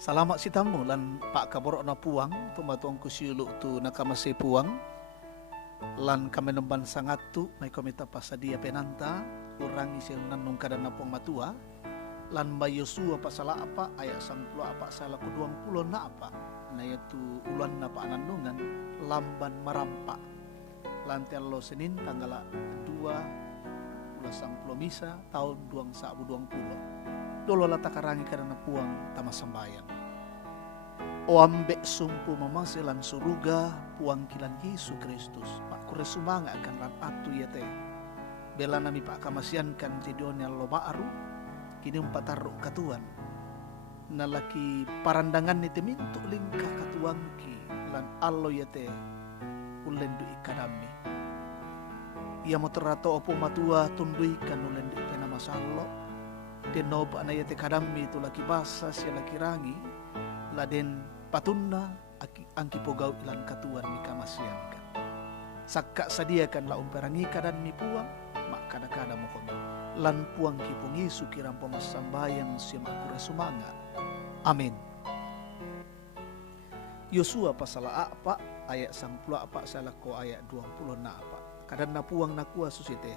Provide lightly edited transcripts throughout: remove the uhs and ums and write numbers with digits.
Salamat si tamu lan Pak Kaborok na puang tumatuang kusiuluk tu nakamase puang lan kami nemban sangatu may komita pasadia penanta urang isi nanung kada na puang matua lan may Yosua pasala apa ayat 10 apa salah kuduang pulo na apa na yaitu ulan na paanandungan lamban marampa lan tialo Senin tanggal 2 ulas 10 misa tahun 2020 dolo lata karangi karena puang tama sambayan. O ambek sumpu mamasilan suruga puang kilan Yesus Kristus. Pak kure sumanga akan lan atu yate. Bela nami pak kamasiankan jedionya lo maaru. Kini umpataruk katuan. Nalaki parandangan ni temintu lingka katuangki lan allo yate ulendu ikadami. Ia moterato opo matua tunduikan ulendu pena masallo. Denob anayate kadami itu laki basa siya laki rangi laden patunna angki pogau ilan katuan mi kamasiankan sakka sadiakan la umperangi kadan mi puang mak kada-kada mo komi lan puang ki pungi sukiran pemasambayan siya makura sumanga amin. Yosua pasal apa ayat 10 apa salako ayat 20 na apa kadan na puang na kuah susite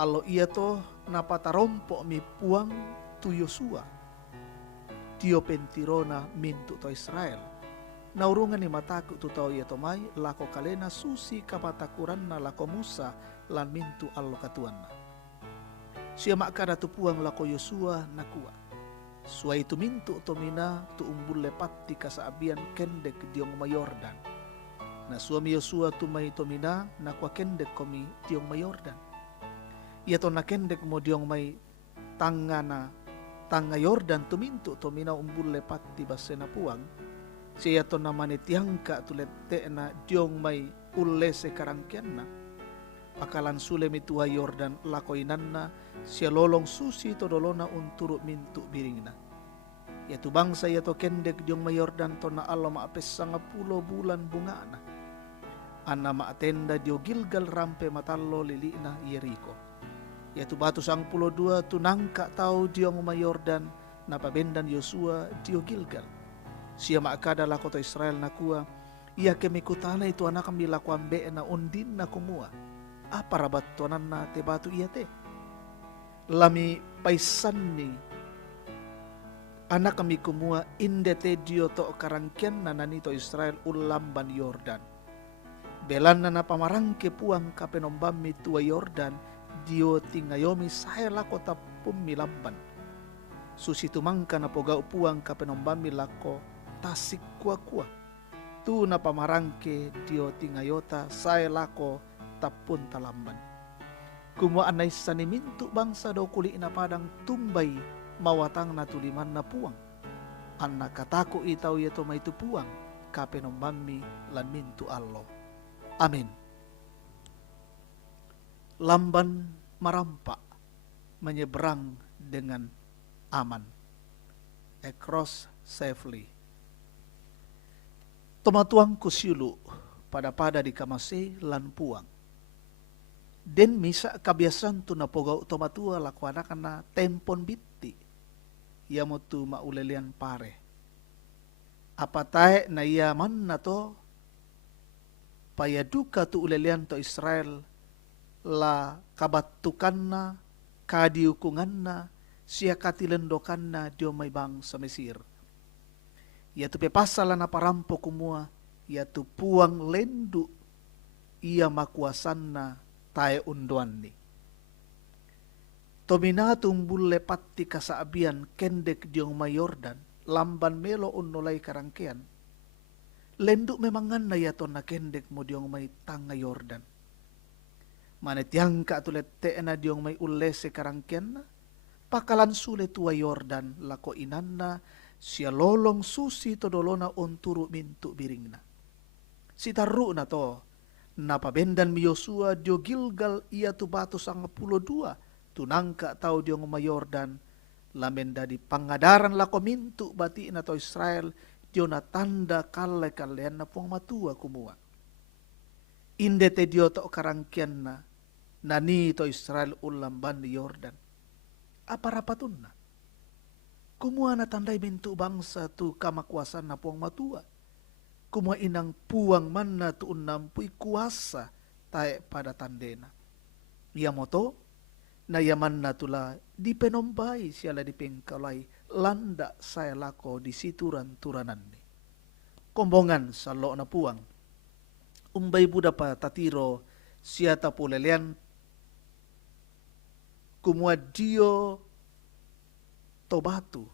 alo iya to napatarompo mi puang tu Yosua tio pentirona mintu to Israel naurungan ni mataku tu tau iya to mai lako kalena susi kapatakuran na lako Musa lan mintu allo katuanna sia makada tu puang lako Yosua nakua suai tu mintu to mina tu umbul lepati kasaabian kendek diong mayordan na suami Yosua tu mai to mina nakwa kendek komi diong mayordan ia to nakendek mo diong may tanga Yordan tumintu to mina umbul lepat di basena puang siya to naman itiangka tulete na diong may ulle se karangkian na pakalan sule mitua Yordan lakoinan na siya lolong susi to dolona unturo mintu biring na ia tu bangsa ia to kendek diong may Yordan to na Allah maapes 10 bulan bunga na ana maatenda dio Gilgal rampe matallo lili na Yeriko yaitu batu 12 tu nangka tau diong Yordan napabendan Yosua dio Gilgal sia makada la kota Israel nakua ia kemikutana itu anak kami lakuambe na undin na kumua apa rabat tuanan na te batu iya te lami paisan ni anak kami kumua inde te dio to karangkian na nanito Israel ulamban Yordan belan na pamarangke puang kapenombami tua Yordan dio tingayomi saya lako tapum milamban susi tumangka na pogau puang kapenombami lako tasik kuah tu na pamarangke dio tingayota saya lako tapun talamban kumwa anay sanimintu bangsa do kuli na padang tumbay mawatang na tuliman na puang anna katako itaw yeto may tu puang kapenombami lan mintu allo amin. Lamban merampak menyeberang dengan aman across safely tomatuang kusiulu pada di kamase lan puang den misa kabiasan tu napogau tomatua lakuana kana tempon bitti ia motu maulelian pare apa tae na ia man na to payaduka tu ulelian to Israel la kabatukanna kadiukunganna siya katilendokanna dio may bangsa Mesir ia tu pepasala na parampo kumua ia tu puang lendu ia makuasanna tae unduan ni tominatung bulle patti kasaabian kendek diong Yordan lamban melo unnolay karangkean lendu memangan na yaton na kendek mo diong may tanga Yordan manetiang ka tulet teena diong may ulle se karangkian na pakalan sule tua Yordan lako inanna siya lolong susi to dolona unturu mintu biring na si taru na to napabendan mi Yosua dio Gilgal ia tu batu 12 tunangka tau diong may Yordan lamenda di pangadaran lako mintu bati na to Israel dio na tanda kale-kalean na puang matua kumua inde te dio to karangkian na nani to Israel ulamban di Yordan apa rapatun na Kumua na tandai mintu bangsa tu kamakuasaan na puang matua. Kumua inang puang man na tu unampui kuasa tae pada tandena. Ia moto na yaman na tula di penombai siala di pengkalai landa saya lako di situran-turanan ni. Kombongan sa lo na puang. Umbay buda pa tatiro siata pulelian kumua dio tobatu.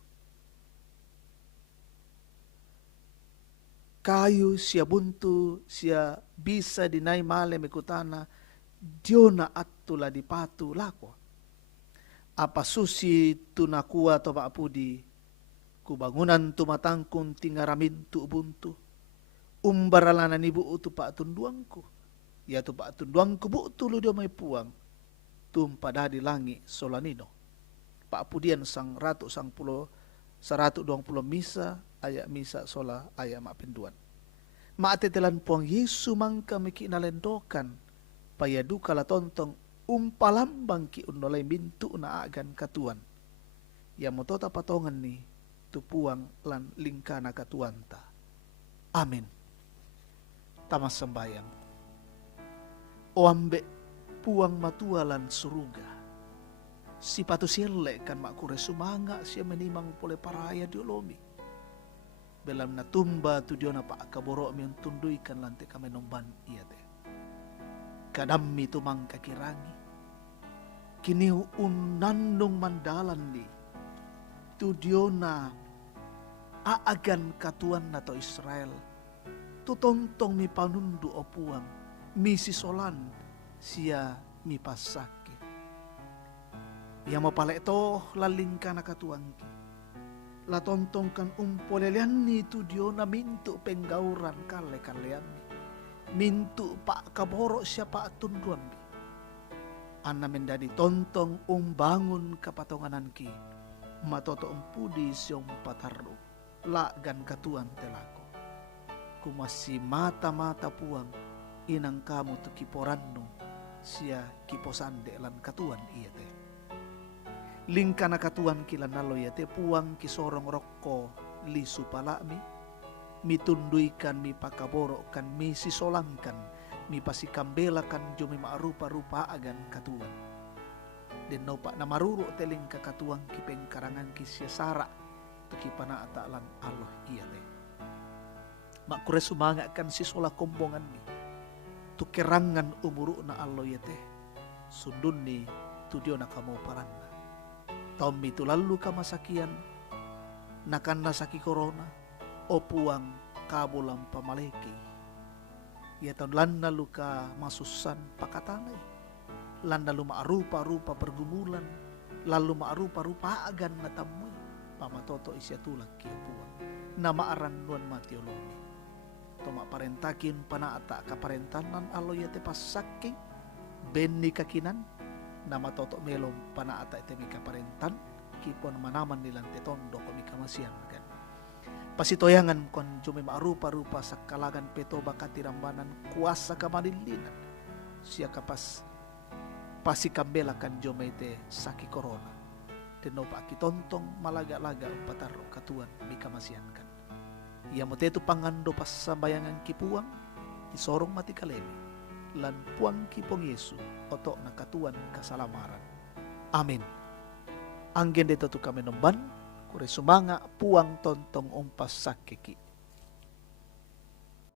Kayu siya buntu siya bisa dinay male mekutana dio na atula di patu lako. Apa susi tunakua to maapudi kubangunan tumatangkun tingaramin tu ubuntu. Umbaralanan ibu utu pa tunduangku. Ya tu pa tunduangku bu tulu dio may puang. Tumpada di langi solanino. Paapudian sang ratu sang pulo 120 misa ayak misa sola ayak mapenduan. Maatetelan puang Yesu mangka miki nalendokan payadu kala tontong umpalambang ki unolay mintu na agan katuan. Ya motota patongan ni tupuang lan lingkana katuanta. Amin. Tamas sembayang. O ambe puang matualan suruga. Si patu sile kan makure sumanga siya menimang pole paraya diolomi. Belam na tumba tu dio na pa kaboro mi untundui kan lante kami nomban iya te. Kadammi tumang kakirangi. Kini unandong mandalan di. Tu dio na aagan katuan na to Israel. Tutontong mi panundu o puang. Mi sisolan siya mi pasake. Ia mo pala ito laling ka na katuangki. Latontong kan umpolelian ni tu dio na mintu penggauran kale-kalean ni. Mintu pak kaboro siya pa tunduan ni. Anna mendadi tontong umbangun kapatonganan ki. Matoto umpudi siyong patarro. Lagan katuan telako. Kumasi mata-mata puang inang kamu tu kiporanno siya kiposande lan katuan iya te. Lingkana katuan kila nalo ya te puang kisorong rokko lisu palami mitunduikan mi pakaboro kan mi sisolangkan mi pasikambela kan jumi maarupa-rupa agan katuan. Den no pa namaruro teling kakatuang kipeng karangan kisya sara tuki panaata lan Allah iya te. Makure sumanga kan sisola kombongan ni tu kerangan umuru na Allah ya te. Sundun ni tu dio na kamu paranna. Tommy tu lalu kamasakian nakan nasaki corona o puang kabulang pamaleki. Ya tahun landa luka masusan pakatanay. Landa luma rupa-rupa pergumulan. Lalu maarupa-rupa agan natamoy. Pamatoto isya tulak kiyo puang. Nama aran nuan matiologi. Toma parentakin panaata kaparentanan alo yate pasaki. Benni kakinan. Nama toto melom panaata ite mika parentan kipon manaman nilang tetondo ko mika masian kan. Pasitoyangan kon jumi maarupa-rupa sa kalagan peto bakati rambanan kuasa kamanilinan. Siya kapas pasikambela kan jumi ite saki corona. Teno pa kitontong malaga-laga pataro katuan mika masian kan. Ia mo teto pangando pas sambayangan kipuang isorong mati kalemi. Lan puang kipong Yesu oto na katuan kasalamaran. Amin. Anggen dito tu kami nomban kure sumanga puang tontong umpas sakiki.